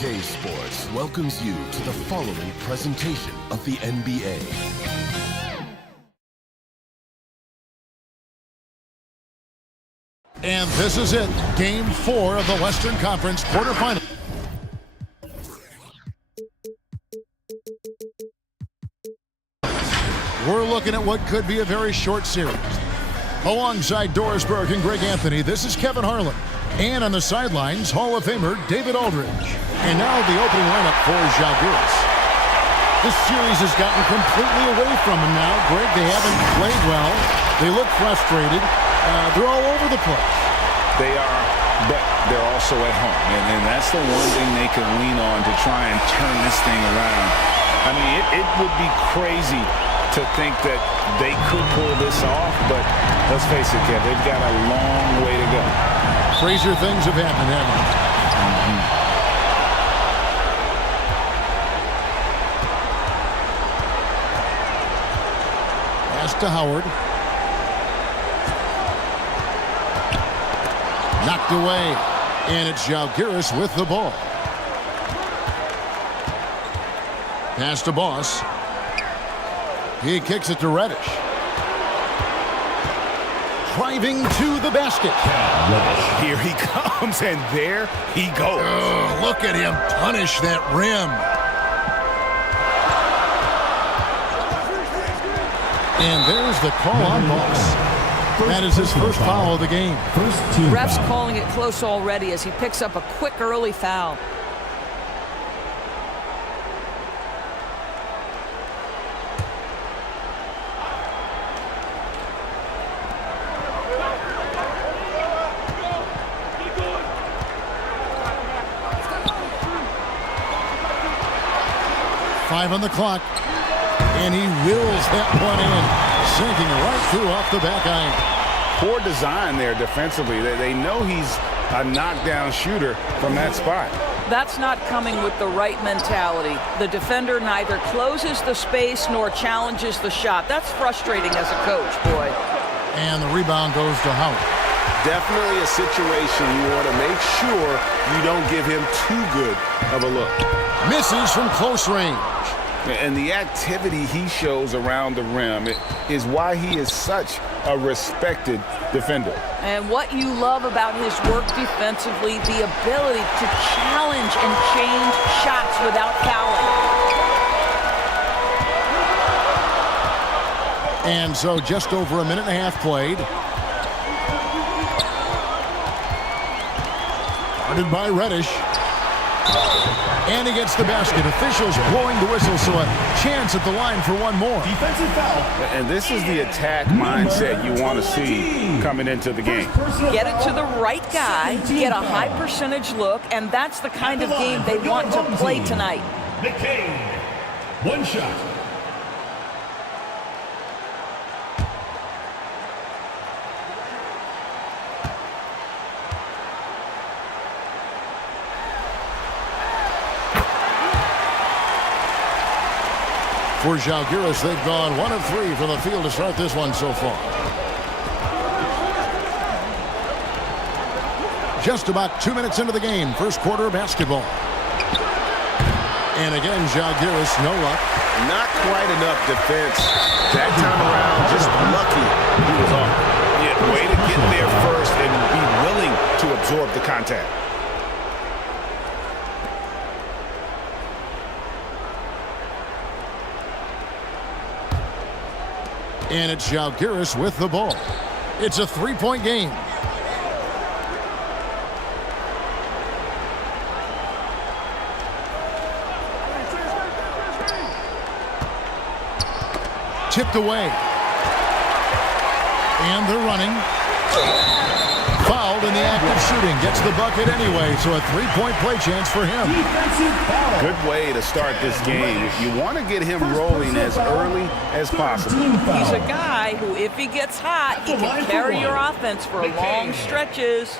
2K Sports welcomes you to the following presentation of the NBA. And this is it, Game 4 of the Western Conference quarterfinal. We're looking at what could be a very short series. Alongside Doris Burke and Greg Anthony, this is Kevin Harlan. And on the sidelines, Hall of Famer David Aldridge. And now the opening lineup for Žalgiris. This series has gotten completely away from them now. Greg, they haven't played well. They look frustrated. They're all over the place. They are, but they're also at home. And that's the one thing they can lean on to try and turn this thing around. I mean, it would be crazy to think that they could pull this off, but let's face it, Kev, they've got a long way to go. Crazier things have happened, haven't they? Pass to Howard. Knocked away. And it's Žalgiris with the ball. Pass to Boss. He kicks it to Reddish. Driving to the basket. Here he comes, and there he goes. Oh, look at him punish that rim. And there's the call on Boss. That is his first foul of the game. Ref's calling it close already as he picks up a quick early foul. Five on the clock, and he wills that one in, sinking right through off the back iron. Poor design there defensively. They know he's a knockdown shooter from that spot. That's not coming with the right mentality. The defender neither closes the space nor challenges the shot. That's frustrating as a coach, boy. And the rebound goes to Howard. Definitely a situation you want to make sure you don't give him too good of a look. Misses from close range. And the activity he shows around the rim is why he is such a respected defender. And what you love about his work defensively, the ability to challenge and change shots without fouling. And so just over a minute and a half played. Guarded by Reddish. And he gets the basket. Officials blowing the whistle, so a chance at the line for one more. Defensive foul. And this is the attack mindset you want to see coming into the game. Get it to the right guy, get a high percentage look, and that's the kind of game they want to play tonight. McCain, one shot. For Žalgiris, they've gone 1 of 3 from the field to start this one so far. Just about 2 minutes into the game, first quarter of basketball. And again, Žalgiris, no luck. Not quite enough defense. That time around, just lucky he was off. Yeah, way to get there first and be willing to absorb the contact. And it's Žalgiris with the ball. It's a three-point game. Tipped away. And they're running. Fouled in the act of shooting. Gets the bucket anyway, so a three-point play chance for him. Good way to start this game. You want to get him rolling as early as possible. He's a guy who, if he gets hot, he can carry your offense for long stretches.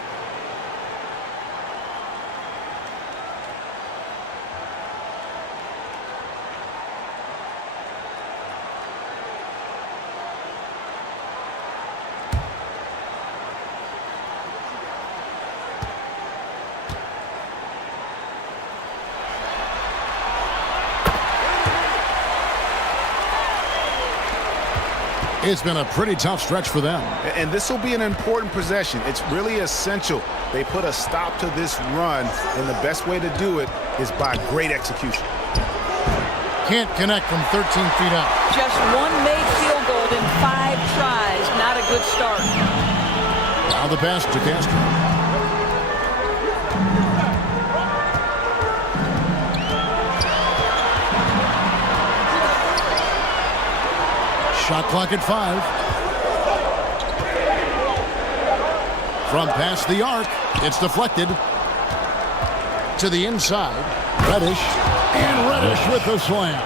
It's been a pretty tough stretch for them. And this will be an important possession. It's really essential they put a stop to this run, and the best way to do it is by great execution. Can't connect from 13 feet out. Just one made field goal in 5 tries. Not a good start. Now the pass to Castro. Shot clock at 5. From past the arc, it's deflected to the inside. Reddish, and Reddish with the slam.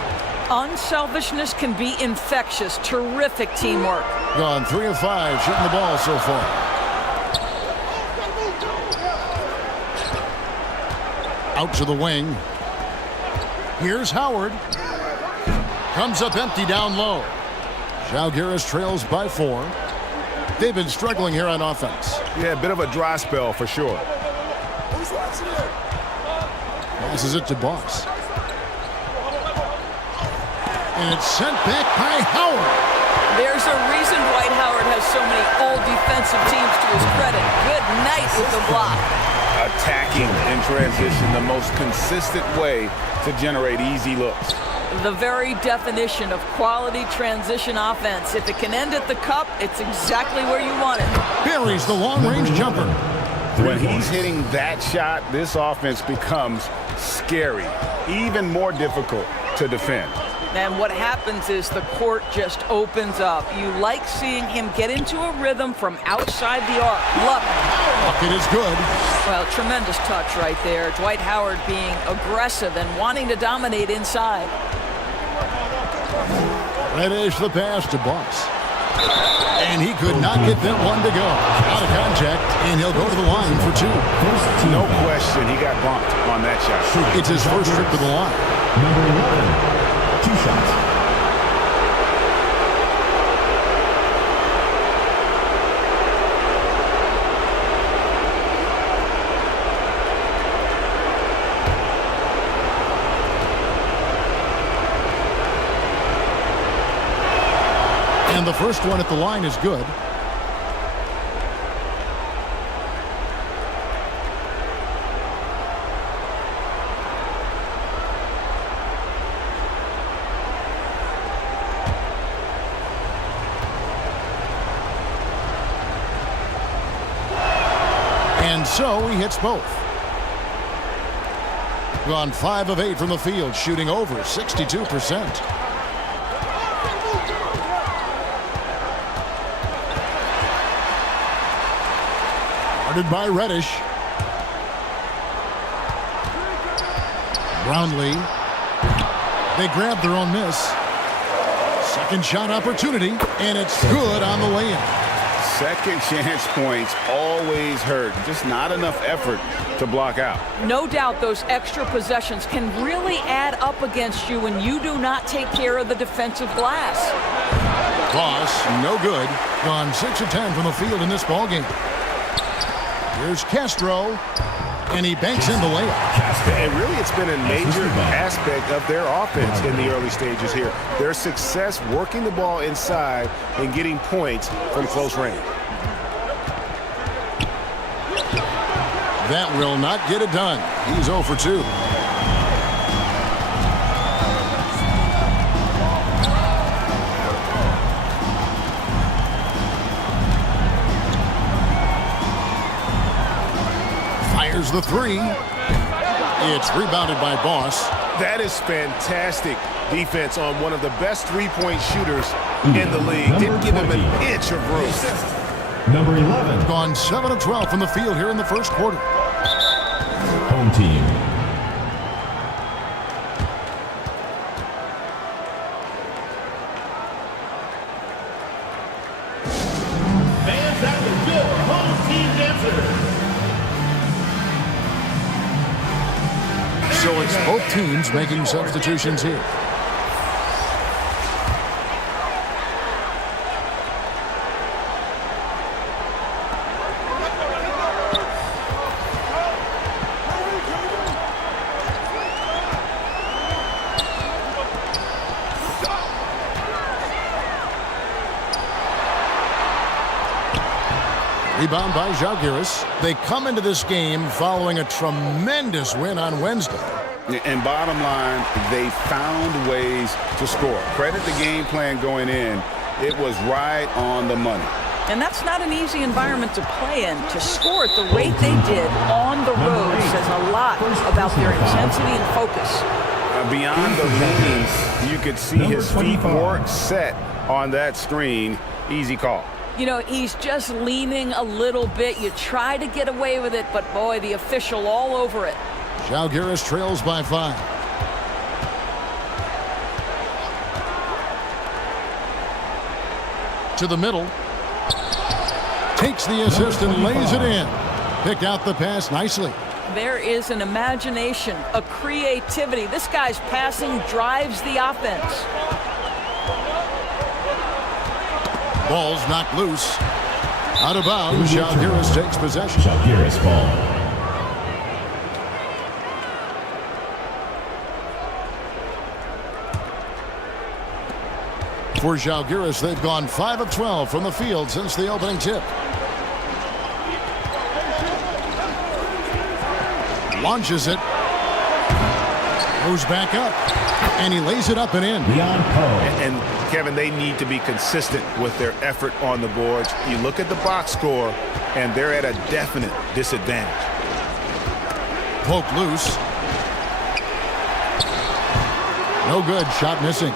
Unselfishness can be infectious. Terrific teamwork. Gone 3 of 5 shooting the ball so far. Out to the wing. Here's Howard. Comes up empty down low. Zalgiris trails by 4. They've been struggling here on offense. Yeah, a bit of a dry spell for sure. Passes it to Boss. And it's sent back by Howard. There's a reason Dwight Howard has so many old defensive teams to his credit. Good night with the block. Attacking in transition, the most consistent way to generate easy looks. The very definition of quality transition offense. If it can end at the cup, it's exactly where you want it. Buries the long-range jumper. When he's hitting that shot, this offense becomes scary, even more difficult to defend. And what happens is the court just opens up. You like seeing him get into a rhythm from outside the arc. Love it. Bucket is good. Well, tremendous touch right there. Dwight Howard being aggressive and wanting to dominate inside. Reddish the pass to Boss. And he could not get that one to go. Out of contact, and he'll go to the line for 2. No question, he got bumped on that shot. It's his first trip to the line. Number 11, 2 shots. And the first one at the line is good. And so he hits both. Gone 5 of 8 from the field, shooting over 62%. By Reddish. Brownlee. They grab their own miss. Second shot opportunity, and it's good on the way in. Second chance points always hurt. Just not enough effort to block out. No doubt those extra possessions can really add up against you when you do not take care of the defensive glass. Boss, no good. Gone 6 of 10 from the field in this ballgame. Here's Castro, and he banks in the layup. And really, it's been a major aspect of their offense in the early stages here. Their success working the ball inside and getting points from close range. That will not get it done. He's 0 for 2. Fires the 3. It's rebounded by Boss. That is fantastic defense on one of the best three-point shooters in the league. Didn't give him an inch of room. Number 11. Gone 7 of 12 from the field here in the first quarter. Home team. Fans at the door. Home team dancer. So it's both teams making substitutions here. Rebound by Žalgiris. They come into this game following a tremendous win on Wednesday. And bottom line, they found ways to score. Credit the game plan going in. It was right on the money. And that's not an easy environment to play in. To score at the rate they did on the road says a lot about their intensity and focus. Beyond the leans, you could see his feet weren't set on that screen. Easy call. You know, he's just leaning a little bit. You try to get away with it, but boy, the official all over it. Žalgiris trails by 5. To the middle. Takes the assist and lays it in. Picked out the pass nicely. There is an imagination, a creativity. This guy's passing drives the offense. Ball's knocked loose. Out of bounds. Žalgiris takes possession. Žalgiris ball. For Žalgiris, they've gone 5 of 12 from the field since the opening tip. Launches it. Goes back up. And he lays it up and in. And Kevin, they need to be consistent with their effort on the boards. You look at the box score, and they're at a definite disadvantage. Poke loose. No good. Shot missing.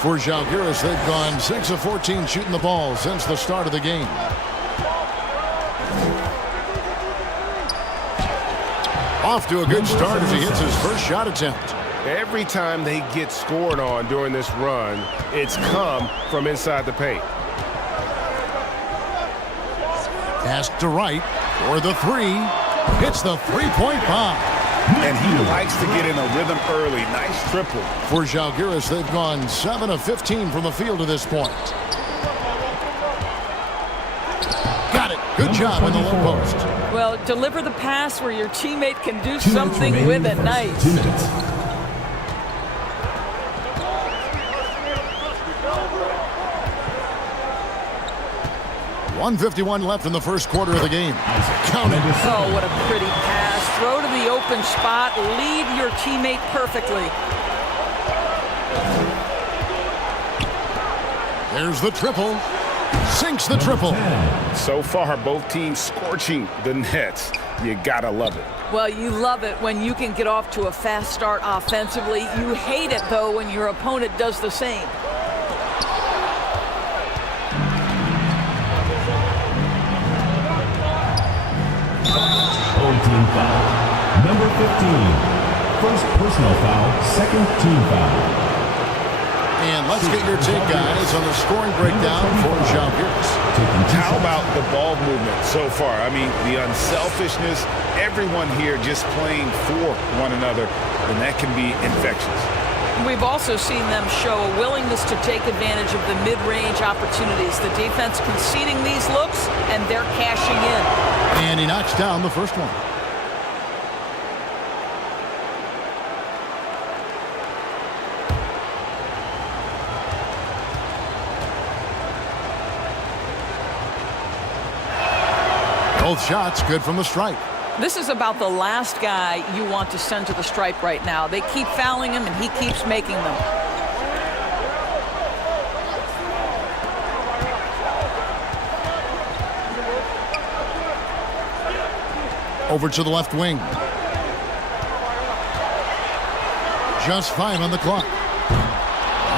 For Žalgiris, they've gone 6 of 14 shooting the ball since the start of the game. Off to a good start as he hits his first shot attempt. Every time they get scored on during this run, it's come from inside the paint. Pass to right for the 3. Hits the three-point bomb. And he likes to get in a rhythm early. Nice triple. For Žalgiris, they've gone 7 of 15 from the field to this point. Got it. Good job in the low post. Well, deliver the pass where your teammate can do something with it. Nice. 2 minutes. .151 left in the first quarter of the game. Counting. Oh, what a pretty pass. Throw to the open spot. Lead your teammate perfectly. There's the triple. Sinks the triple. So far, both teams scorching the nets. You gotta love it. Well, you love it when you can get off to a fast start offensively. You hate it, though, when your opponent does the same. Team foul. Number 15. First personal foul, second team foul. And let's get your take, guys, on the scoring breakdown for Žalgiris. How about the ball movement so far? I mean, the unselfishness, everyone here just playing for one another, and that can be infectious. We've also seen them show a willingness to take advantage of the mid-range opportunities. The defense conceding these looks, and they're cashing in. And he knocks down the first one. Both shots good from the stripe. This is about the last guy you want to send to the stripe right now. They keep fouling him, and he keeps making them. Over to the left wing. Just 5 on the clock.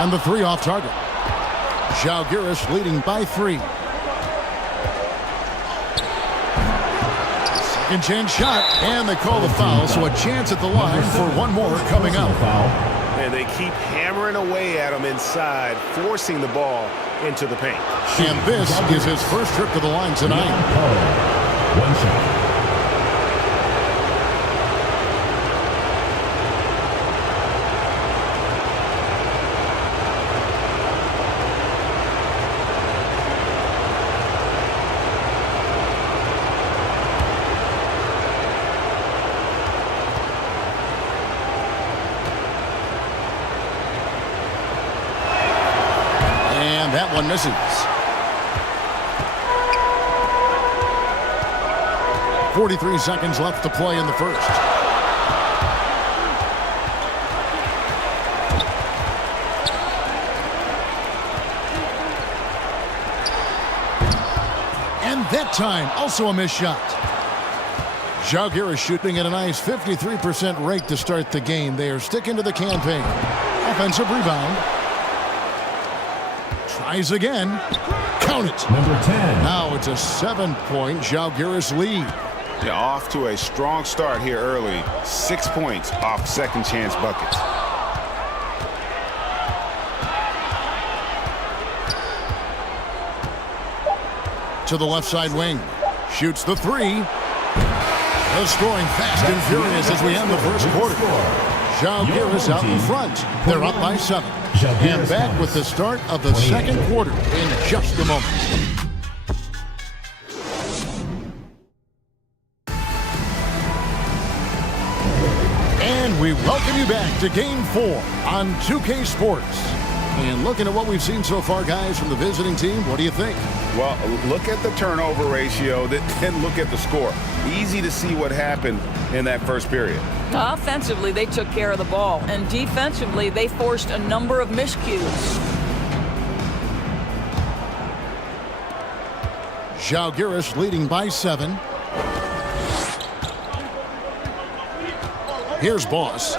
And the 3 off target. Žalgiris leading by 3. Second chance shot, and they call the foul, so a chance at the line for one more coming up. And they keep hammering away at him inside, forcing the ball into the paint. And this is his first trip to the line tonight. One shot. That one misses. 43 seconds left to play in the first. And that time, also a missed shot. Jalgiris shooting at a nice 53% rate to start the game. They are sticking to the campaign. Offensive rebound. Tries again. Count it. Number 10. Now it's a 7-point Jalgiris lead. Yeah, off to a strong start here early. 6 points off second chance buckets. To the left side wing. Shoots the three. They're scoring fast and furious as we end the first quarter. Jalgiris out in front. They're up by 7. And back with the start of the second quarter in just a moment. And we welcome you back to Game 4 on 2K Sports. And looking at what we've seen so far, guys, from the visiting team, what do you think? Well, look at the turnover ratio, then look at the score. Easy to see what happened in that first period. Offensively, they took care of the ball, and defensively, they forced a number of miscues. Jalgiris leading by 7. Here's Boss.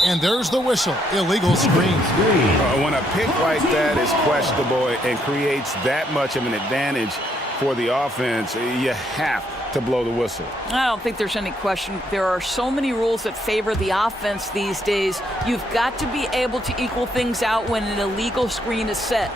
And there's the whistle. Illegal screen. When a pick like that is questionable and creates that much of an advantage for the offense, you have to blow the whistle. I don't think there's any question. There are so many rules that favor the offense these days. You've got to be able to equal things out when an illegal screen is set.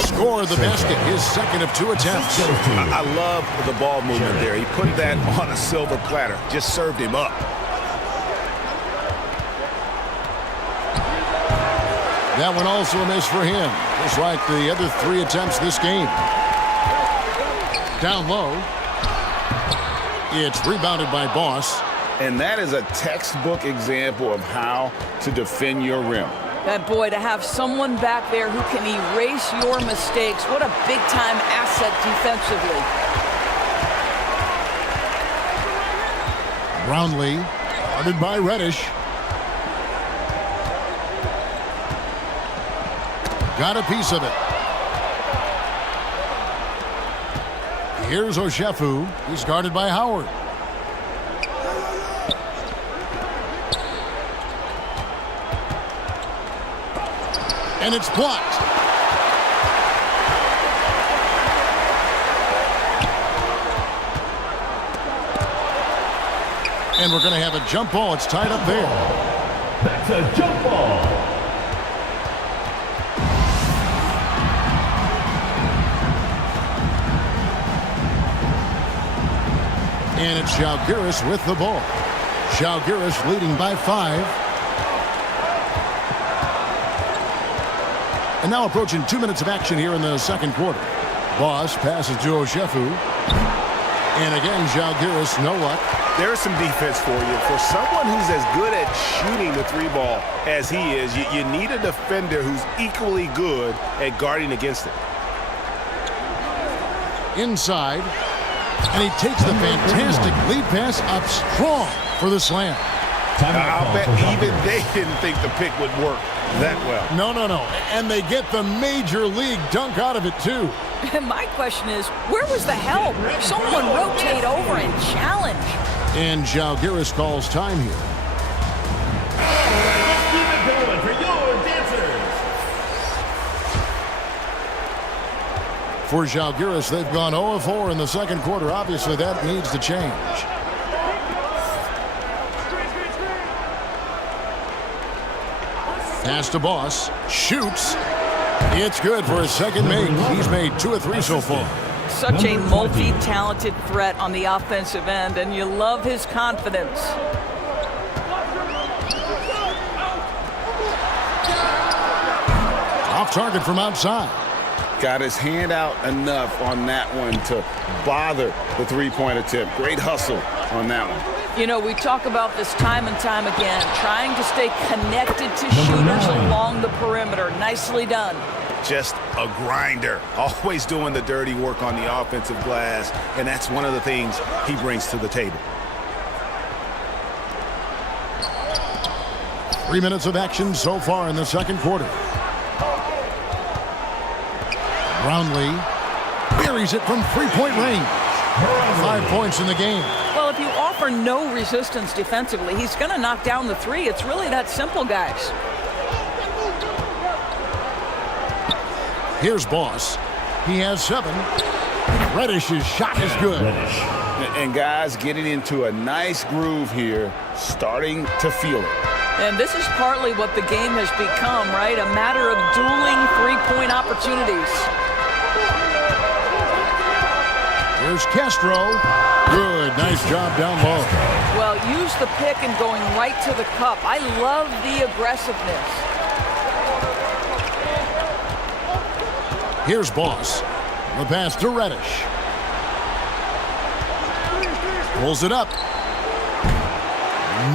Score the basket, his second of 2 attempts. I love the ball movement there. He put that on a silver platter. Just served him up. That one also a miss for him, just like the other 3 attempts this game. Down low. It's rebounded by Boss. And that is a textbook example of how to defend your rim. That boy, to have someone back there who can erase your mistakes, what a big-time asset defensively. Brownlee, guarded by Reddish. Got a piece of it. Here's Oshefu. He's guarded by Howard. And it's blocked. And we're going to have a jump ball. It's tied up there. That's a jump ball. And it's Jalgiris with the ball. Jalgiris leading by 5. And now approaching 2 minutes of action here in the second quarter. Boss passes to Oshefu. And again, Jalgiris, no luck. There's some defense for you. For someone who's as good at shooting the 3-ball as he is, you need a defender who's equally good at guarding against it. Inside. And he takes the fantastic lead pass up strong for the slam. I'll bet even they didn't think the pick would work that well. No. And they get the major league dunk out of it, too. My question is, where was the help? Someone rotate over and challenge. And Jalgiris calls time here. Let's keep it going for your dancers. For Jalgiris, they've gone 0-4 in the second quarter. Obviously, that needs to change. Pass to Boss. Shoots. It's good for his second make. He's made 2 of 3 so far. Such a multi-talented threat on the offensive end, and you love his confidence. Off target from outside. Got his hand out enough on that one to bother the 3-point attempt. Great hustle on that one. You know, we talk about this time and time again, trying to stay connected to shooters along the perimeter. Nicely done. just a grinder, always doing the dirty work on the offensive glass, and that's one of the things he brings to the table. 3 minutes of action so far in the second quarter. Brownlee buries it from three-point range. 5 points in the game. Well, if you offer no resistance defensively, he's going to knock down the three. It's really that simple, guys. Here's Boss. He has 7. Reddish's shot is good. And guys getting into a nice groove here, starting to feel it. And this is partly what the game has become, right? A matter of dueling three-point opportunities. Here's Castro. Good. Nice job down low. Well, use the pick and going right to the cup. I love the aggressiveness. Here's Boss. The pass to Reddish. Pulls it up.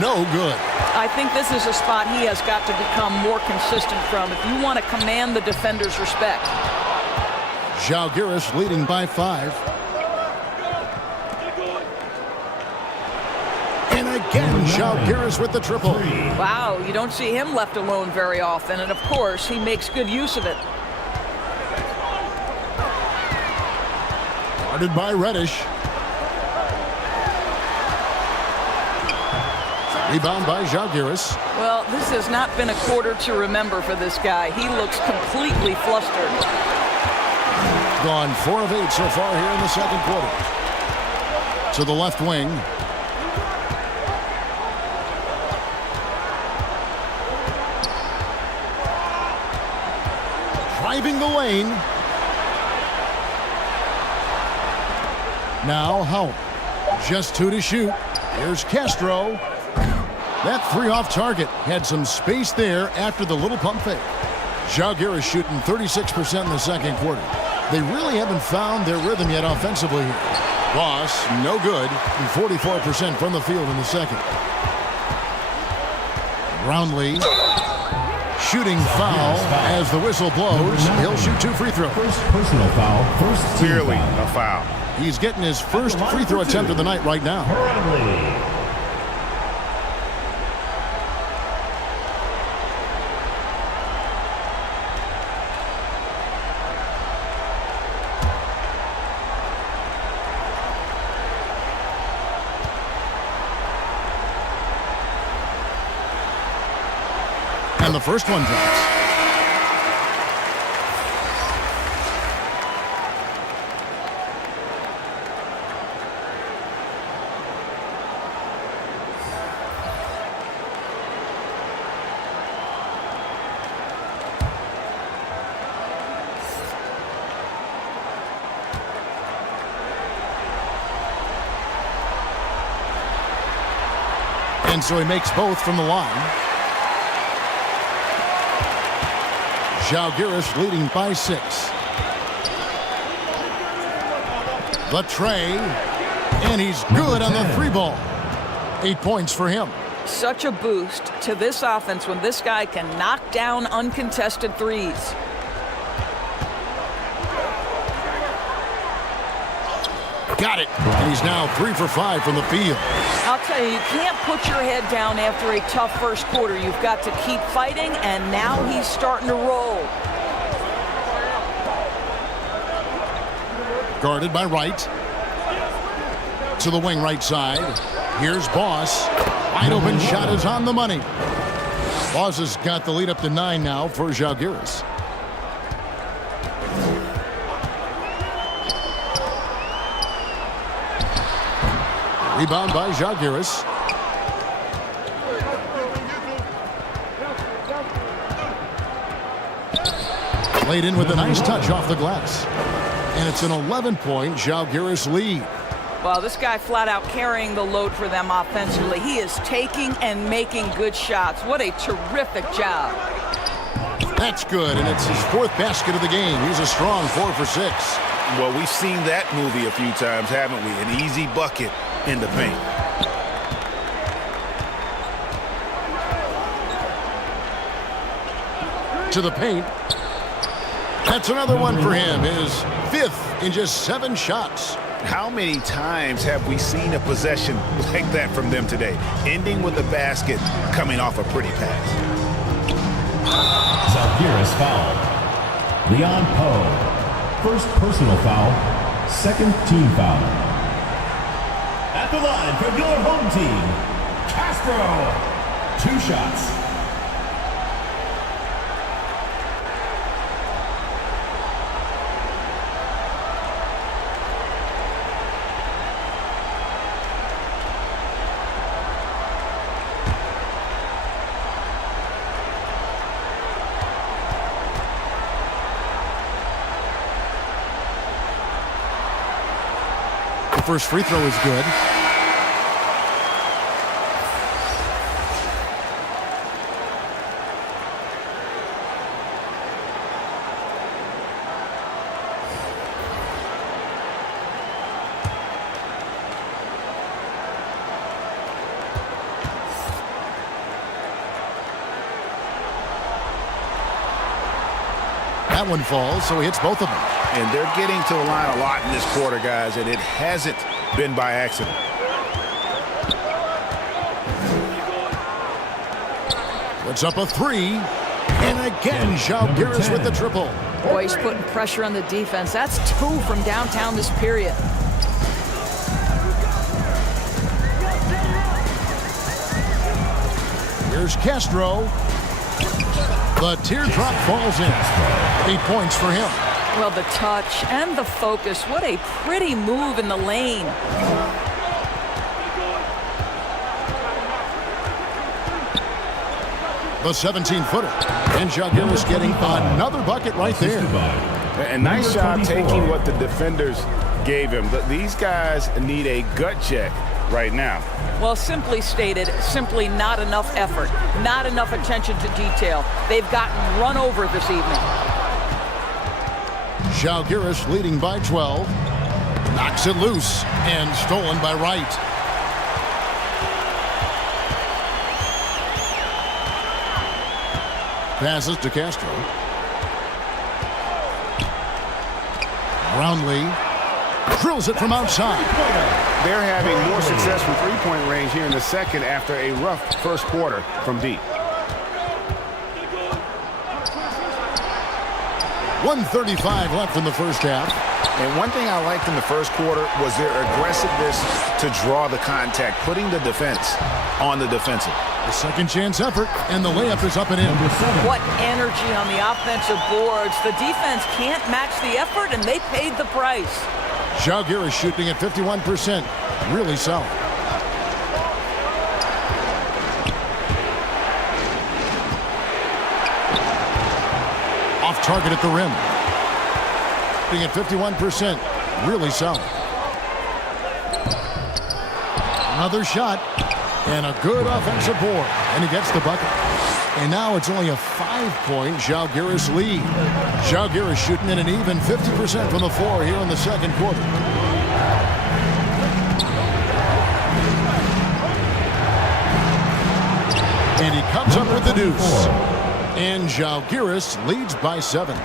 No good. I think this is a spot he has got to become more consistent from if you want to command the defender's respect. Zalgiris leading by 5. And again, Zalgiris with the triple. Wow, you don't see him left alone very often, and of course, he makes good use of it. Guarded by Reddish. Rebound by Zalgiris. Well, this has not been a quarter to remember for this guy. He looks completely flustered. Gone 4 of 8 so far here in the second quarter. To the left wing. Driving the lane. Now Howell. Just 2 to shoot. Here's Castro. That 3 off target. Had some space there after the little pump fake. Zalgiris shooting 36% in the second quarter. They really haven't found their rhythm yet offensively here. Boss, no good, and 44% from the field in the second. Brownlee, shooting foul as the whistle blows. He'll shoot 2 free throws. First personal foul, first team Clearly foul. a foul. He's getting his first free throw attempt of the night right now. Brownlee. And the first one drops. And so he makes both from the line. Zalgiris leading by 6. The tray, and he's good on the 3 ball. 8 points for him. Such a boost to this offense when this guy can knock down uncontested threes. Got it. And he's now 3 for 5 from the field. I'll tell you can't put your head down after a tough first quarter. You've got to keep fighting, and now he's starting to roll. Guarded by Wright. To the wing right side. Here's Boss. Wide open shot is on the money. Boss has got the lead up to 9 now for Zalgiris. Rebound by Zalgiris. Laid in with a nice touch off the glass. And it's an 11-point Zalgiris lead. Well, this guy flat out carrying the load for them offensively. He is taking and making good shots. What a terrific job. That's good, and it's his 4th basket of the game. He's a strong 4 for 6. Well, we've seen that movie a few times, haven't we? An easy bucket in the paint. To the paint. That's another one for him. His 5th in just 7 shots. How many times have we seen a possession like that from them today? Ending with a basket, coming off a pretty pass. Zalgiris foul. Leon Poe. First personal foul. Second team foul. At the line for your home team, Castro. 2 shots. First free throw is good. That one falls, so he hits both of them. And they're getting to the line a lot in this quarter, guys, and it hasn't been by accident. Puts up a 3. And again, Zalgiris with the triple. Boy, he's putting pressure on the defense. That's 2 from downtown this period. Here's Castro. The teardrop falls in. 8 points for him. Well, the touch and the focus. What a pretty move in the lane. The 17-footer. And Zalgiris getting another bucket right there. A nice job taking what the defenders gave him. These guys need a gut check right now. Well, simply stated, simply not enough effort, not enough attention to detail. They've gotten run over this evening. Zalgiris leading by 12. Knocks it loose and stolen by Wright. Passes to Castro. Brownlee drills it from outside. They're having more success from three-point range here in the second after a rough first quarter from deep. 1:35 left in the first half. And one thing I liked in the first quarter was their aggressiveness to draw the contact, putting the defense on the defensive. The second chance effort, and the layup is up and in. What energy on the offensive boards. The defense can't match the effort, and they paid the price. Zalgiris shooting at 51%. Really solid. Off target at the rim. Shooting at 51%. Really solid. Another shot. And a good offensive board. And he gets the bucket. And now it's only a 5-point Zalgiris lead. Zalgiris shooting at an even 50% from the floor here in the second quarter. And he comes up with the deuce. And Zalgiris leads by 7.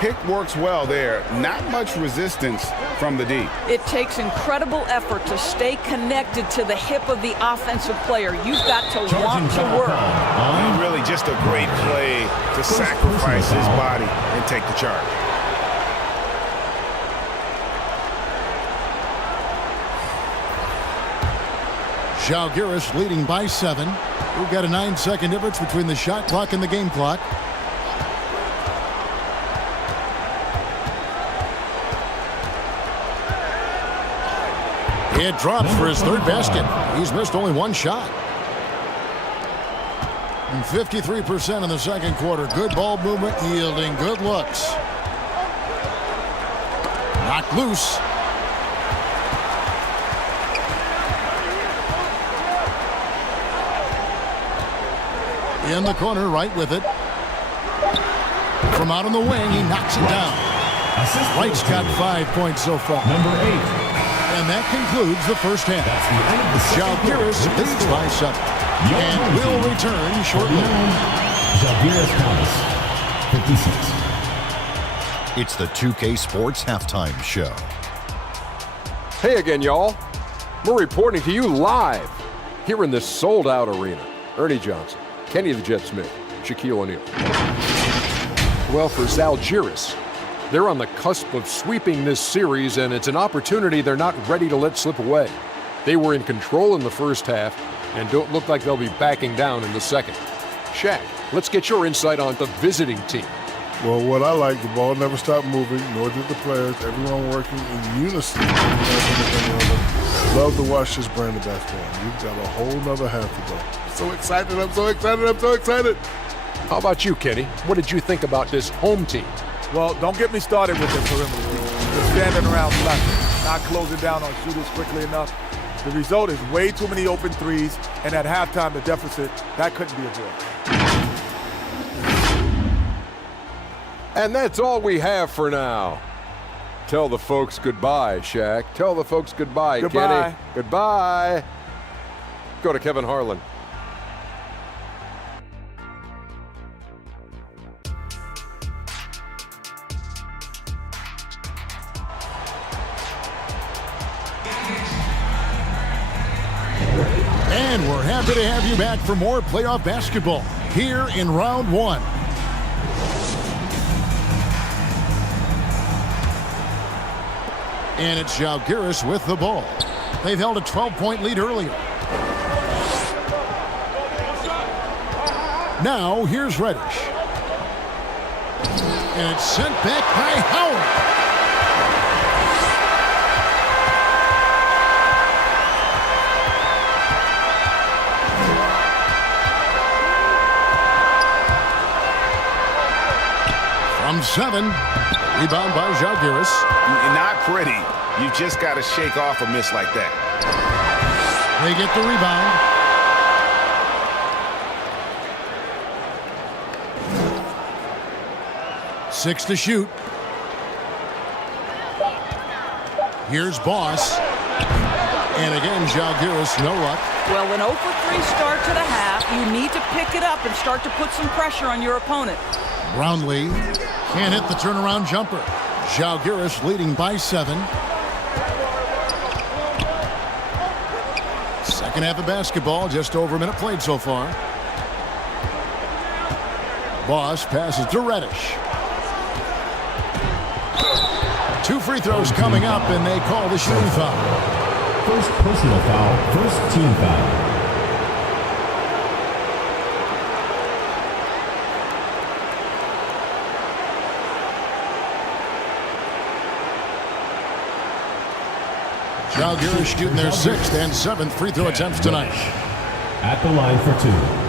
Pick works well there. Not much resistance from the D. It takes incredible effort to stay connected to the hip of the offensive player. You've got to want to work. Really just a great play to sacrifice his body and take the charge. Zalgiris leading by 7. We've got a 9-second difference between the shot clock and the game clock. It drops for his third basket. He's missed only 1 shot. And 53% in the second quarter. Good ball movement, yielding good looks. Knocked loose. In the corner, right with it. From out on the wing, he knocks it down. Wright's got 5 points so far. Number 8. And that concludes the first half. Zalgiris leads by 7. And will return shortly. Zalgiris Palace, 56. It's the 2K Sports Halftime Show. Hey again, y'all. We're reporting to you live here in this sold-out arena. Ernie Johnson, Kenny the Jet Smith, Shaquille O'Neal. Well, for Zalgiris, they're on the cusp of sweeping this series, and it's an opportunity they're not ready to let slip away. They were in control in the first half and don't look like they'll be backing down in the second. Shaq, let's get your insight on the visiting team. Well, what I like, the ball never stopped moving, nor did the players. Everyone working in unison. Love to watch this brand of basketball. You've got a whole nother half to go. So excited, I'm so excited, I'm so excited. How about you, Kenny? What did you think about this home team? Well, don't get me started with the perimeter team. They're standing around nothing, not closing down on shooters quickly enough. The result is way too many open threes, and at halftime, the deficit, that couldn't be avoided. And that's all we have for now. Tell the folks goodbye, Shaq. Tell the folks goodbye, Goodbye. Kenny. Goodbye. Go to Kevin Harlan. And we're happy to have you back for more playoff basketball here in round one. And it's Zalgiris with the ball. They've held a 12-point lead earlier. Now here's Reddish. And it's sent back by Howard. From 7, rebound by Zalgiris. Not pretty. You just got to shake off a miss like that. They get the rebound. Six to shoot. Here's Boss. And again, Zalgiris, no luck. Well, an 0 for 3 start to the half. You need to pick it up and start to put some pressure on your opponent. Brownlee can't hit the turnaround jumper. Zalgiris leading by 7. Second half of basketball, just over a minute played so far. Boss passes to Reddish. 2 free throws coming up, and they call the shooting foul. First personal foul, first team foul. Zalgiris shooting their 6th and 7th free throw attempts tonight. At the line for 2.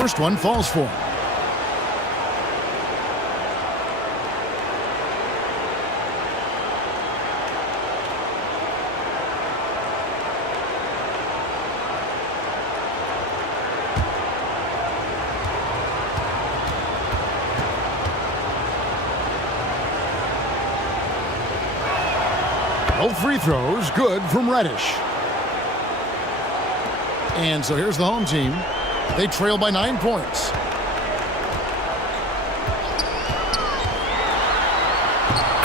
First one falls for him. No free throws, good from Reddish. And so here's the home team. They trail by 9 points.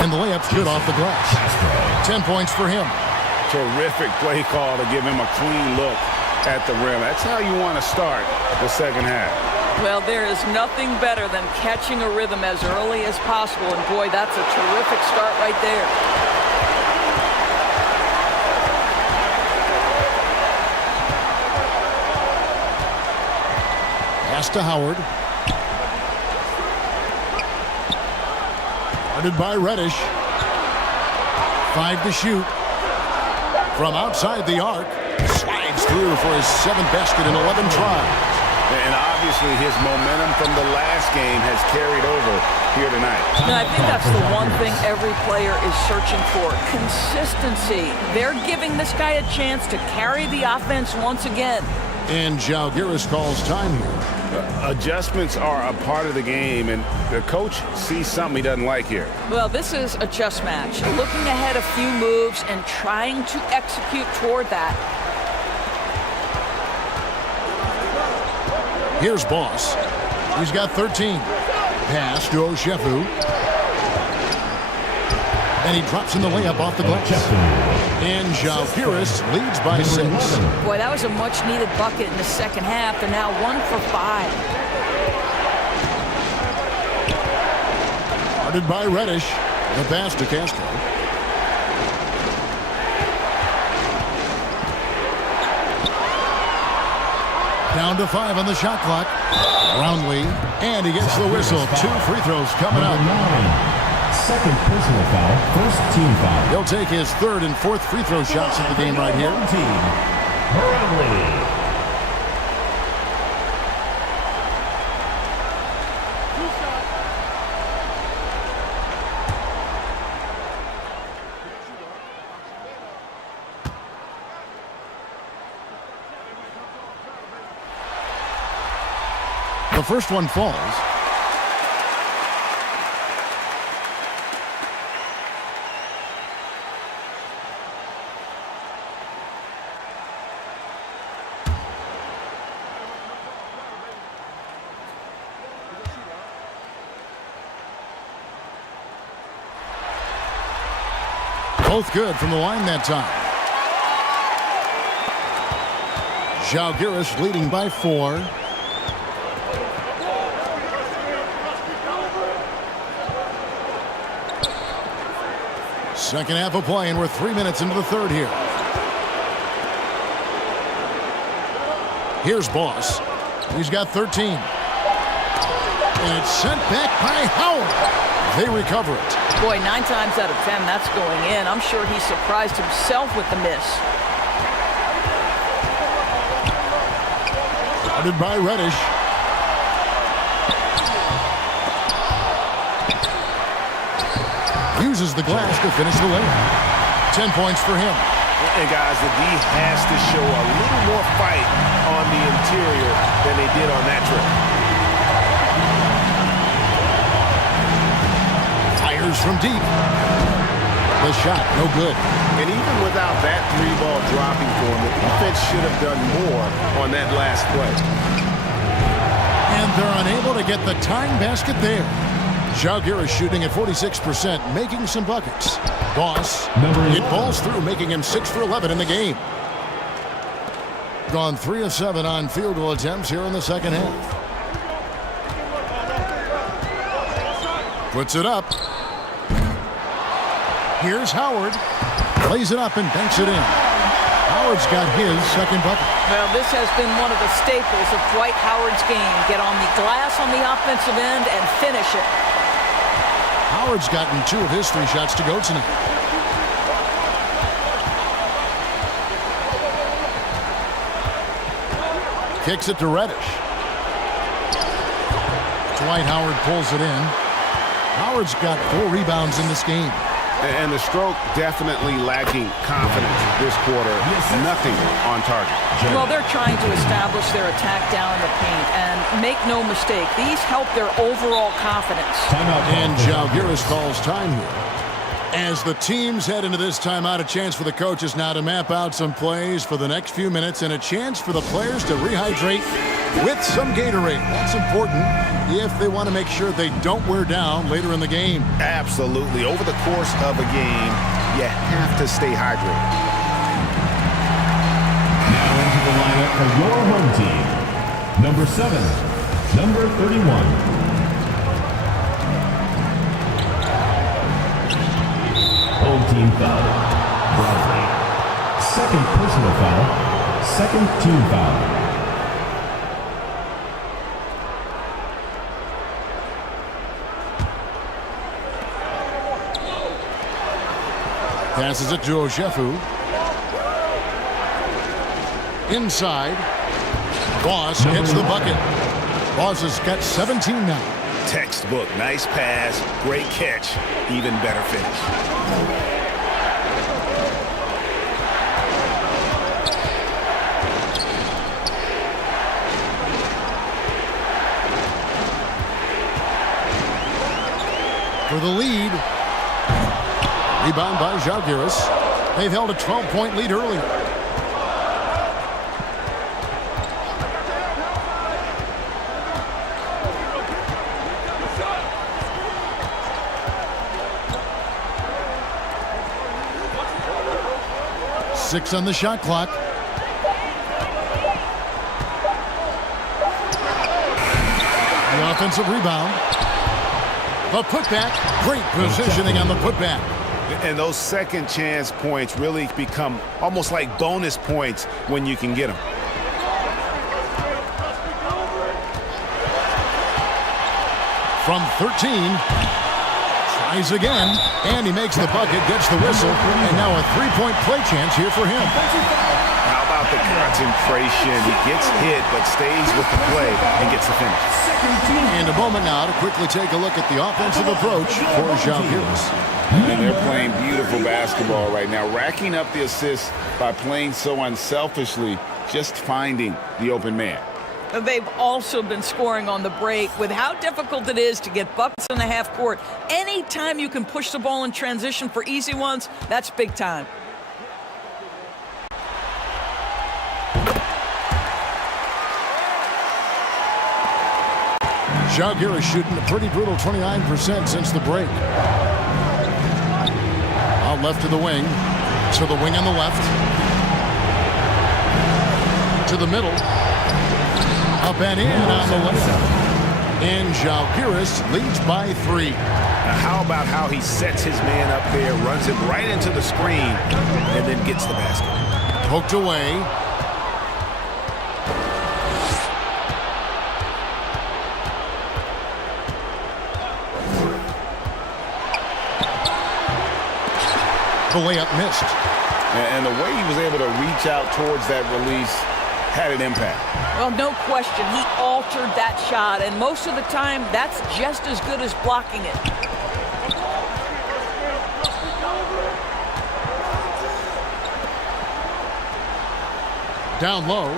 And the layup's good off the glass. 10 points for him. Terrific play call to give him a clean look at the rim. That's how you want to start the second half. Well, there is nothing better than catching a rhythm as early as possible. And boy, that's a terrific start right there. Pass to Howard. Guarded by Reddish. 5 to shoot. From outside the arc. Slides through for his 7th basket in 11 tries. And obviously his momentum from the last game has carried over here tonight. And I think that's the one thing every player is searching for, consistency. They're giving this guy a chance to carry the offense once again. And Jalgiris calls time here. Adjustments are a part of the game, and the coach sees something he doesn't like here. Well, this is a chess match. Looking ahead a few moves and trying to execute toward that. Here's Boss. He's got 13. Pass to Oshefu. And he drops in the layup off the glass. And Jalgiris leads by 6. Boy, that was a much-needed bucket in the second half. They're now 1 for 5. Guarded by Reddish. The pass to Castro. Down to 5 on the shot clock. Brownlee. And he gets the whistle. 2 free throws coming up. 9. Second personal foul. First team foul. He'll take his 3rd and 4th free throw shots of the game right here. Team. Brownlee. The first one falls. Both good from the line that time. Jalgiris leading by 4. Second half of play, and we're 3 minutes into the third here. Here's Boss. He's got 13. And it's sent back by Howard. They recover it. Boy, 9 times out of 10, that's going in. I'm sure he surprised himself with the miss. Guarded by Reddish. Uses the glass to finish the layup. 10 points for him. And guys, the D has to show a little more fight on the interior than they did on that trip. Fires from deep. The shot, no good. And even without that 3-ball dropping for him, the defense should have done more on that last play. And they're unable to get the tying basket there. Jalgiris shooting at 46%, making some buckets. Boss, it falls through, making him 6 for 11 in the game. Gone 3 of 7 on field goal attempts here in the second half. Puts it up. Here's Howard. Plays it up and banks it in. Howard's got his second bucket. Well, this has been one of the staples of Dwight Howard's game. Get on the glass on the offensive end and finish it. Howard's gotten 2 of his 3 shots to go tonight. Kicks it to Reddish. Dwight Howard pulls it in. Howard's got 4 rebounds in this game. And the stroke definitely lacking confidence this quarter. Nothing on target. Well, they're trying to establish their attack down in the paint. And make no mistake, these help their overall confidence. And Jalgiris calls time here. As the teams head into this timeout, a chance for the coaches now to map out some plays for the next few minutes and a chance for the players to rehydrate with some Gatorade. That's important if they want to make sure they don't wear down later in the game. Absolutely. Over the course of a game, you have to stay hydrated. Now into the lineup for your home team. Number 7, number 31. Home team foul. Brownlee. Second personal foul. Second team foul. Passes it to Oshefu. Inside. Boss hits the bucket. Boss has got 17 now. Textbook, nice pass, great catch, even better finish. For the lead. Rebound by Žalgiris. They've held a 12-point lead earlier. Six on the shot clock. The offensive rebound. The putback. Great positioning on the putback. And those second chance points really become almost like bonus points when you can get them. From 13. Tries again. And he makes the bucket, gets the whistle. And now a three-point play chance here for him. How about the concentration? He gets hit but stays with the play and gets the finish. And a moment now to quickly take a look at the offensive approach for Žalgiris. And they're playing beautiful basketball right now, racking up the assists by playing so unselfishly, just finding the open man. They've also been scoring on the break. With how difficult it is to get buckets in the half court, anytime you can push the ball in transition for easy ones, that's big time. Žalgiris shooting a pretty brutal 29% since the break. Out left to the wing. To the wing on the left. To the middle. Up and in on the left. And Žalgiris leads by 3. Now how about how he sets his man up there, runs it right into the screen, and then gets the basket. Poked away. The layup missed. And the way he was able to reach out towards that release had an impact. Well, no question. He altered that shot, and most of the time, that's just as good as blocking it. Down low.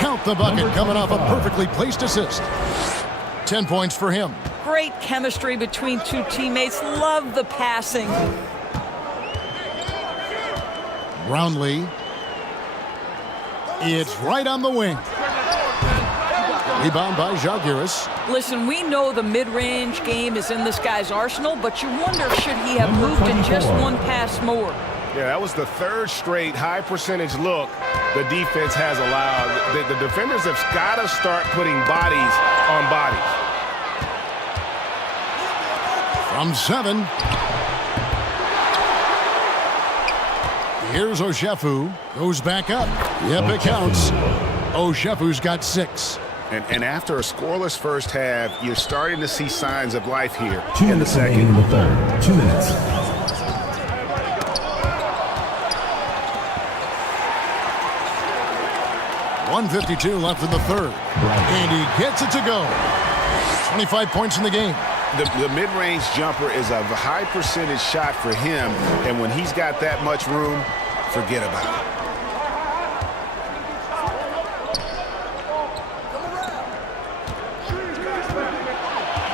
Count the bucket, coming off a perfectly placed assist. 10 points for him. Great chemistry between two teammates. Love the passing. Brownlee. It's right on the wing. Rebound by Žalgiris. Listen, we know the mid-range game is in this guy's arsenal, but you wonder, should he have moved it just one pass more? Yeah, that was the third straight high percentage look the defense has allowed. The defenders have got to start putting bodies on bodies. From 7. Here's Oshefu. Goes back up. Yep, it counts. Oshefu's got 6. And after a scoreless first half, you're starting to see signs of life here 2 in the minutes second. in the third. 2 minutes. .152 left in the third. And he gets it to go. 25 points in the game. The mid-range jumper is a high percentage shot for him, and when he's got that much room, forget about it.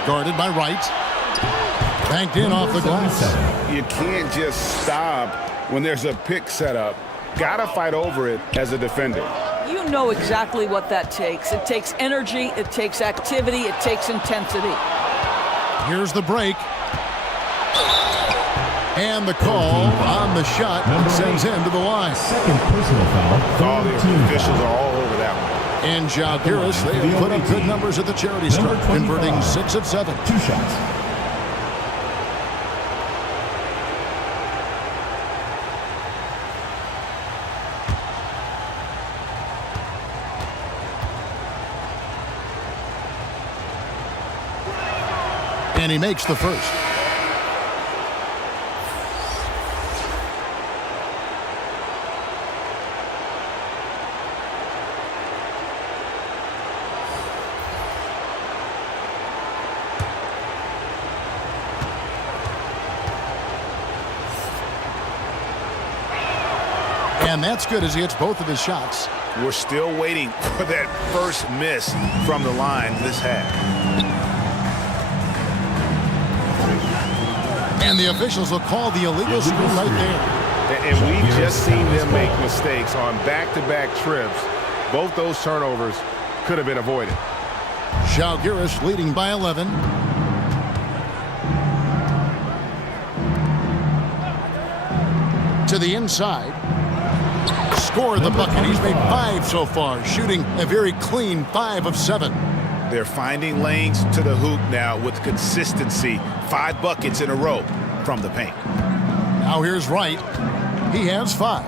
Guarded by Wright. Banked in off the glass. You can't just stop when there's a pick set up. Gotta fight over it as a defender. You know exactly what that takes. It takes energy, it takes activity, it takes intensity. Here's the break. And the call on the shot that sends him to the line. Second personal foul. All the officials are all over that one. And Žalgiris, they have put up good numbers at the charity stripe, converting 6 of 7. 2 shots. And he makes the first. And that's good as he hits both of his shots. We're still waiting for that first miss from the line this half. And the officials will call the illegal screen right there. And we've just seen them make mistakes on back-to-back trips. Both those turnovers could have been avoided. Zalgiris leading by 11. To the inside. Score the bucket. He's made 5 so far, shooting a very clean 5 of 7. They're finding lanes to the hoop now with consistency. 5 buckets in a row from the paint. Now here's Wright. He has 5.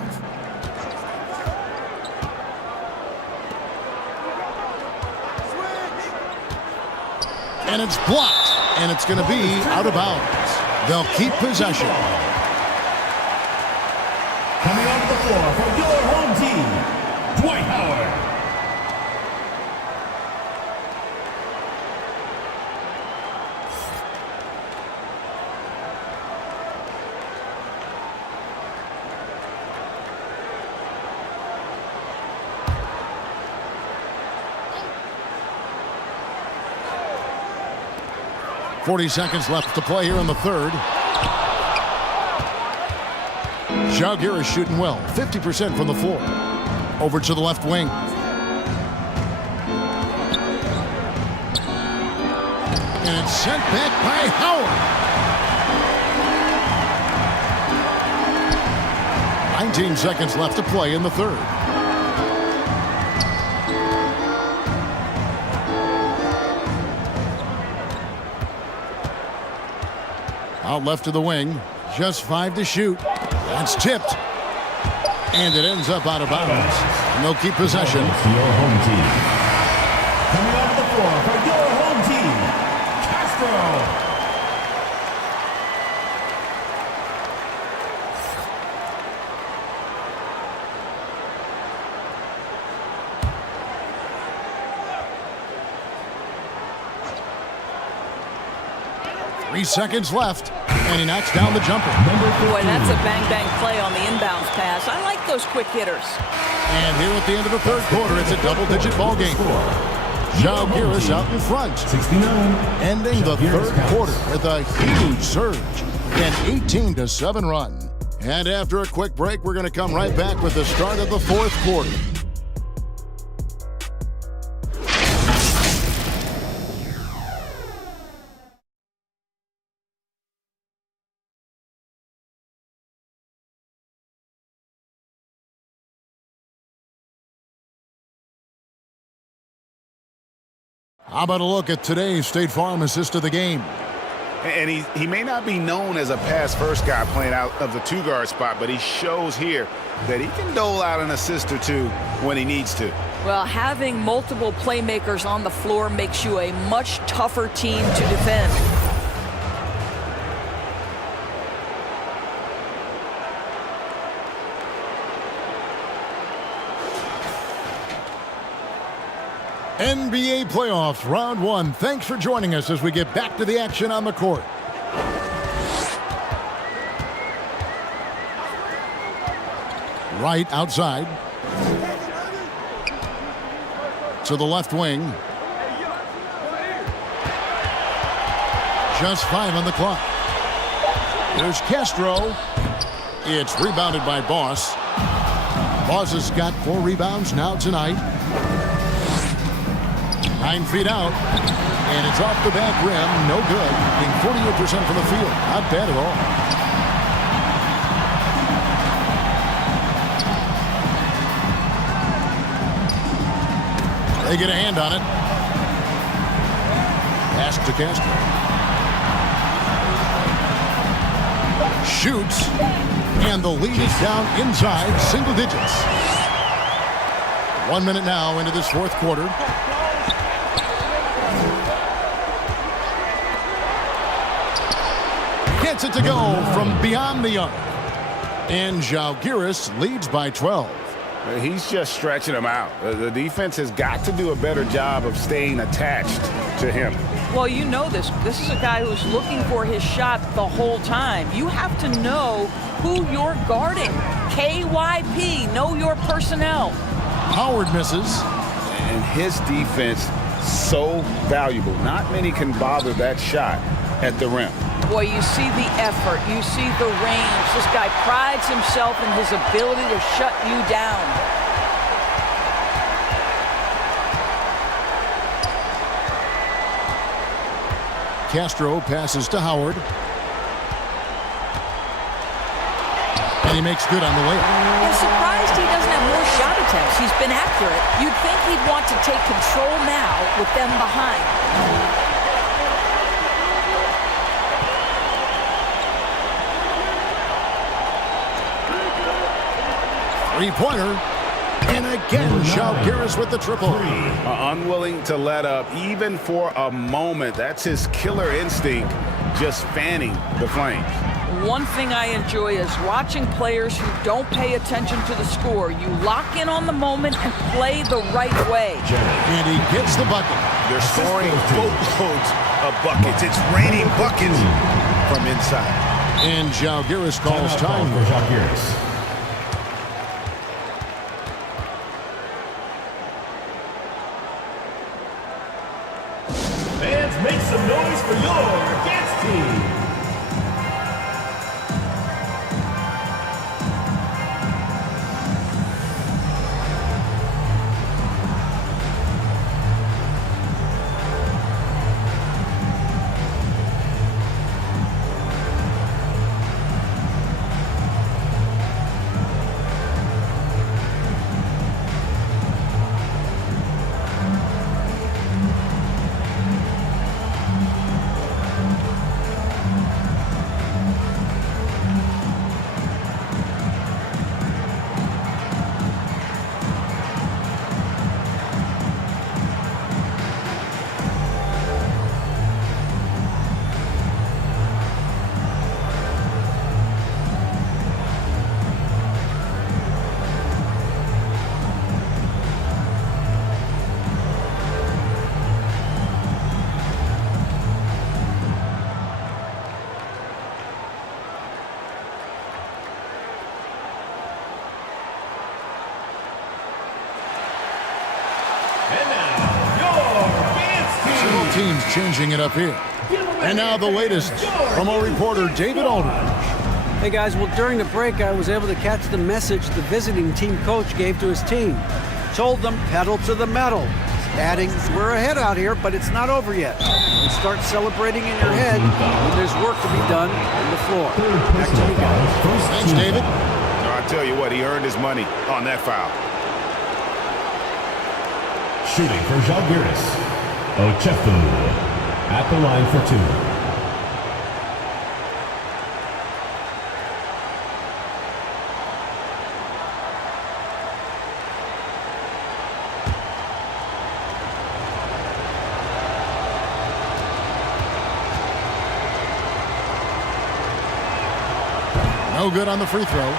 And it's blocked. And it's going to be out of bounds. They'll keep possession. Coming off the floor for your home team, Dwight Howard. .40 seconds left to play here in the third. Zalgiris shooting well, 50% from the floor. Over to the left wing. And it's sent back by Howard. 19 seconds left to play in the third. Out left to the wing. Just 5 to shoot. That's tipped. And it ends up out of bounds. And they'll keep possession. Your home team. Coming off the floor for your home team, Castro. 3 seconds left. And he knocks down the jumper. Boy, that's a bang-bang play on the inbounds pass. I like those quick hitters. And here at the end of the third quarter, it's a double-digit ball game. Zalgiris out in front. 69. Ending the third quarter with a huge surge. An 18-7 run. And after a quick break, we're going to come right back with the start of the fourth quarter. How about a look at today's State Farm assist of the game? And he may not be known as a pass-first guy playing out of the 2-guard spot, but he shows here that he can dole out an assist or 2 when he needs to. Well, having multiple playmakers on the floor makes you a much tougher team to defend. NBA playoffs, round 1. Thanks for joining us as we get back to the action on the court. Right outside. To the left wing. Just 5 on the clock. There's Castro. It's rebounded by Boss. Boss has got 4 rebounds now tonight. 9 feet out, and it's off the back rim. No good. Being 48% from the field. Not bad at all. They get a hand on it. Pass to Castro. Shoots, and the lead is down inside single digits. 1 minute now into this fourth quarter. Gets it to go from beyond the arc. And Zalgiris leads by 12. He's just stretching him out. The defense has got to do a better job of staying attached to him. Well, you know this. This is a guy who's looking for his shot the whole time. You have to know who you're guarding. KYP, know your personnel. Howard misses. And his defense, so valuable. Not many can bother that shot at the rim. Boy, you see the effort. You see the range. This guy prides himself in his ability to shut you down. Castro passes to Howard. And he makes good on the layup. I'm surprised he doesn't have more shot attempts. He's been accurate. You'd think he'd want to take control now with them behind. Three-pointer. And again, Zalgiris with the triple. Unwilling to let up even for a moment. That's his killer instinct, just fanning the flames. One thing I enjoy is watching players who don't pay attention to the score. You lock in on the moment and play the right way. And he gets the bucket. They're scoring boatloads of buckets. It's raining buckets from inside. And Zalgiris calls time for Zalgiris. Fans, make some noise for your dance team. Teams changing it up here. And now the latest from our reporter, David Aldridge. Hey guys, well during the break I was able to catch the message the visiting team coach gave to his team. Told them pedal to the metal. Adding, we're ahead out here, but it's not over yet. And start celebrating in your head when there's work to be done on the floor. Back to you guys. Thanks, David. I'll tell you what, he earned his money on that foul. Shooting for Zalgiris. Ochefu at the line for two. No good on the free throw.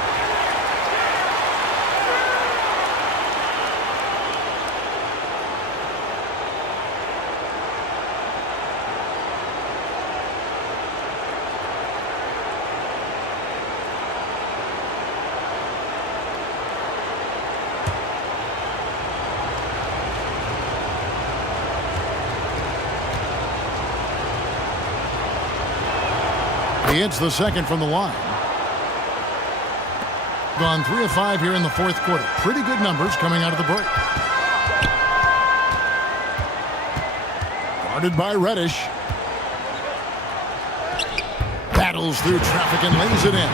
He hits the second from the line. Gone 3 of 5 here in the fourth quarter. Pretty good numbers coming out of the break. Guarded by Reddish. Battles through traffic and lays it in.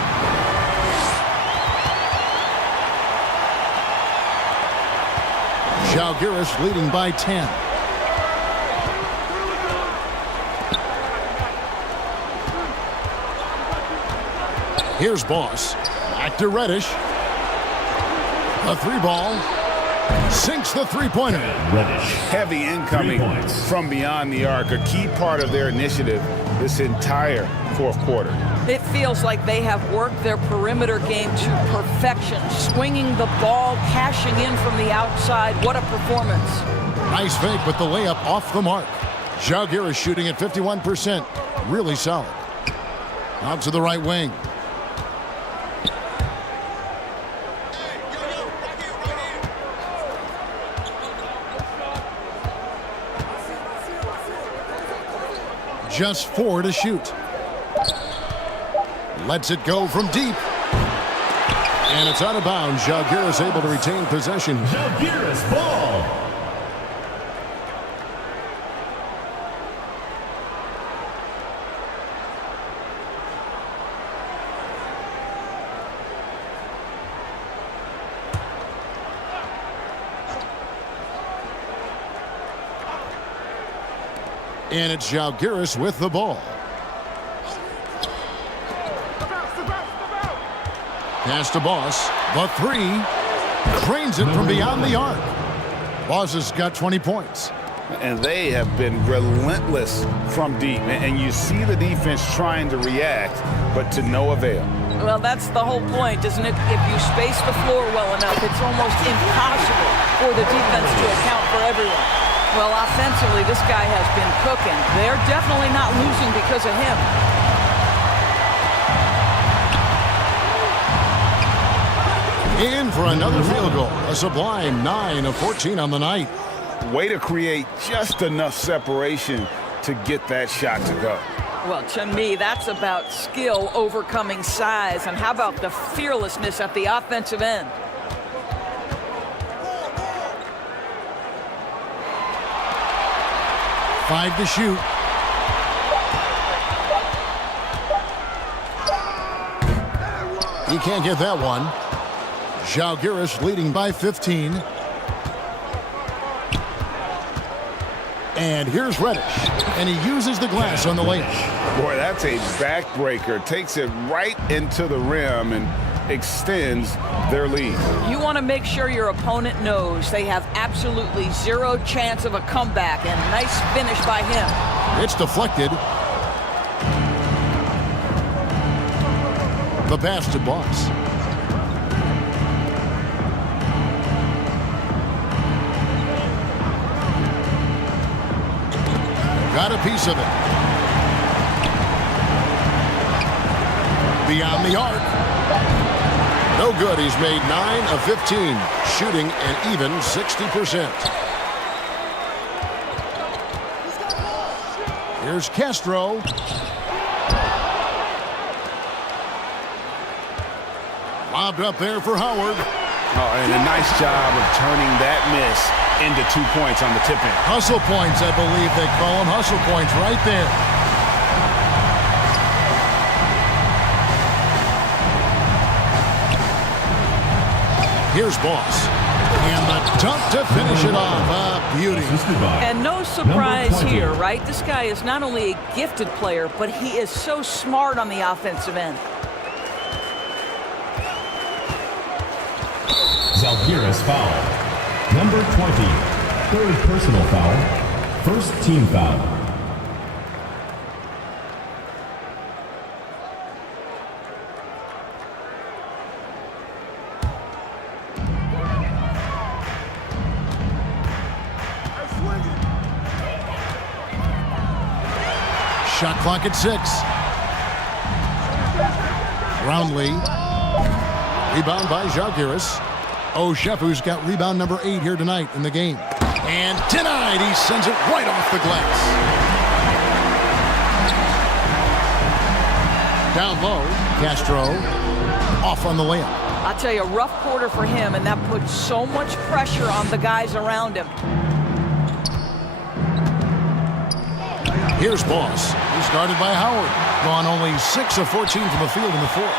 Zalgiris leading by 10. Here's Boss. Back to Reddish. A three ball. Sinks the three-pointer. Reddish. Heavy incoming from beyond the arc. A key part of their initiative this entire fourth quarter. It feels like they have worked their perimeter game to perfection. Swinging the ball, cashing in from the outside. What a performance. Nice fake, but the layup off the mark. Ginebra shooting at 51%. Really solid. Out to the right wing. Just 4 to shoot. Lets it go from deep. And it's out of bounds. Ginebra is able to retain possession. Ginebre's ball. And it's Ginebra with the ball. Pass to Boss. The 3. Drains it from beyond the arc. Boss has got 20 points. And they have been relentless from deep. And you see the defense trying to react, but to no avail. Well, that's the whole point, isn't it? If you space the floor well enough, it's almost impossible for the defense to account for everyone. Well, offensively, this guy has been cooking. They're definitely not losing because of him. In for another field goal. A sublime 9 of 14 on the night. Way to create just enough separation to get that shot to go. Well, to me, that's about skill overcoming size. And how about the fearlessness at the offensive end? Five to shoot. He can't get that one. Ginebra leading by 15. And here's Reddish. And he uses the glass on the layup. Boy, that's a backbreaker. Takes it right into the rim and extends their lead. You want to make sure your opponent knows they have absolutely zero chance of a comeback, and nice finish by him. It's deflected. The pass to Boss. Got a piece of it. Beyond the arc. No good. He's made 9 of 15, shooting an even 60%. Here's Castro. Lobbed up there for Howard. Oh, and a nice job of turning that miss into 2 points on the tip-in. Hustle points, I believe they call them. Hustle points right there. Here's Boss. And the dunk to finish it off. Beauty. And no surprise here, right? This guy is not only a gifted player, but he is so smart on the offensive end. Ginebre's foul. Number 20. Third personal foul. First team foul. Shot clock at 6. Brownlee. Rebound by Ginebra. Oshefu's got rebound number 8 here tonight in the game. And denied. He sends it right off the glass. Down low. Castro off on the layup. I'll tell you, a rough quarter for him, and that puts so much pressure on the guys around him. Here's Boss. He's guarded by Howard. Gone only 6 of 14 from the field in the fourth.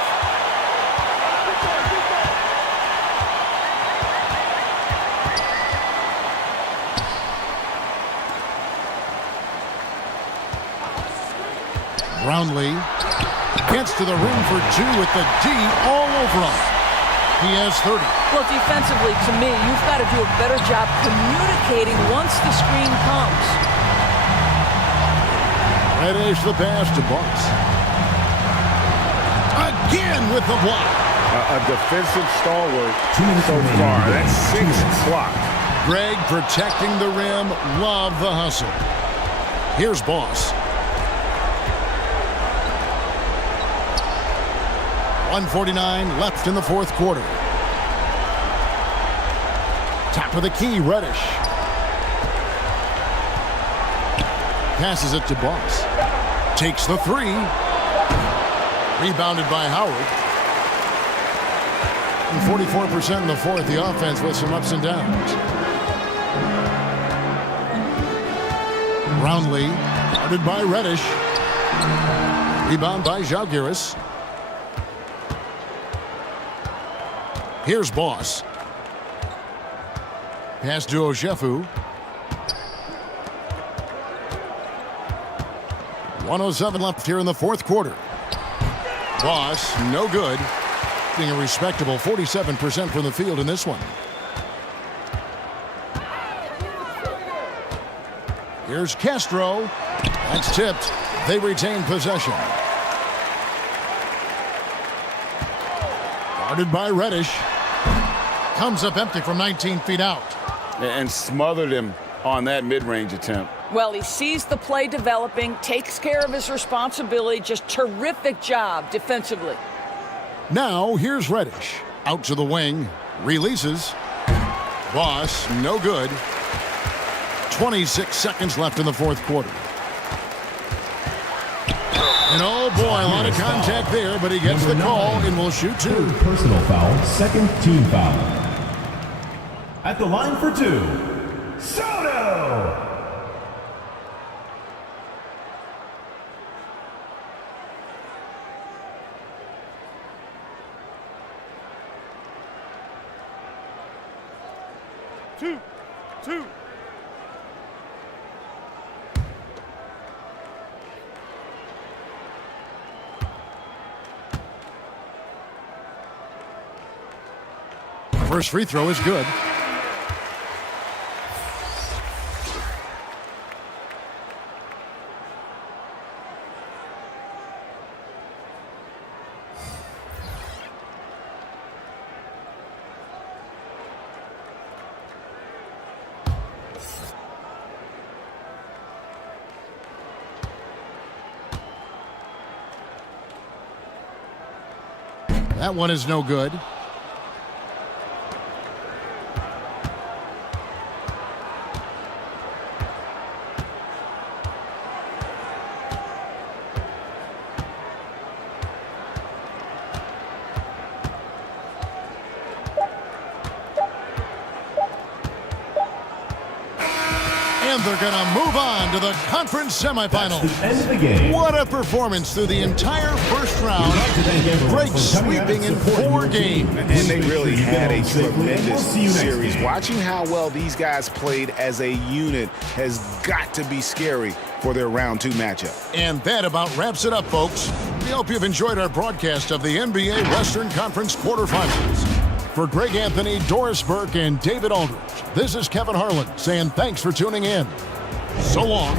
Brownlee gets to the rim for 2 with the D all over him. He has 30. Well, defensively, to me, you've got to do a better job communicating once the screen comes. Reddish the pass to Boss. Again with the block. A defensive stalwart so far. That's 6 blocks. Greg protecting the rim. Love the hustle. Here's Boss. 1:49 left in the fourth quarter. Top of the key, Reddish. Passes it to Boss. Takes the three. Rebounded by Howard. And 44% in the fourth. The offense with some ups and downs. Brownlee, guarded by Reddish. Rebound by Zalgiris. Here's Boss. Pass to Oshefu. 1:07 left here in the fourth quarter. Boss, no good. Being a respectable 47% from the field in this one. Here's Castro. That's tipped. They retain possession. Guarded by Reddish. Comes up empty from 19 feet out. And smothered him on that mid-range attempt. Well, he sees the play developing, takes care of his responsibility. Just terrific job defensively. Now, here's Reddish. Out to the wing. Releases. Boss, no good. 26 seconds left in the fourth quarter. And oh boy, a lot of contact there, but he gets the call and will shoot two. Third personal foul, second team foul. At the line for two, Soto! Two. First free throw is good. That one is no good. And they're going to move on to the conference semifinals. That's the end of the game. What a performance through the entire first round. Great sweeping in 4 games. And they really had a tremendous series. Watching how well these guys played as a unit has got to be scary for their round 2 matchup. And that about wraps it up, folks. We hope you've enjoyed our broadcast of the NBA Western Conference quarterfinals. For Greg Anthony, Doris Burke, and David Aldridge, this is Kevin Harlan saying thanks for tuning in. So long.